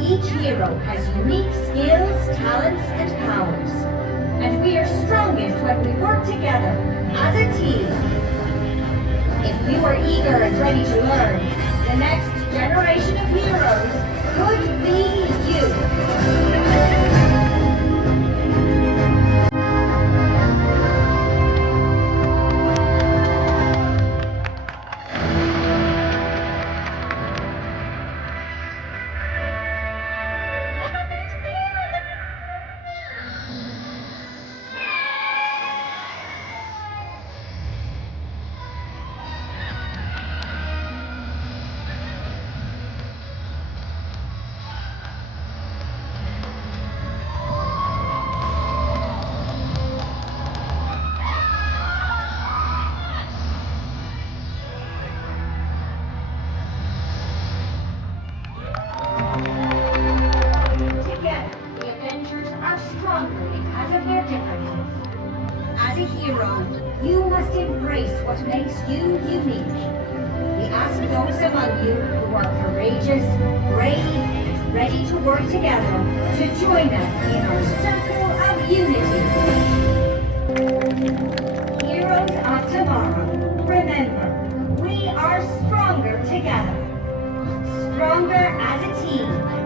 Each hero has unique skills, talents, and powers. And we are strongest when we work together, as a team. If you are eager and ready to learn, the next generation of heroes could be you. Together, the Avengers are stronger because of their differences. As a hero, you must embrace what makes you unique. We ask those among you who are courageous, brave, and ready to work together to join us in our circle of unity. Heroes of tomorrow, remember, we are stronger together. Stronger as a team.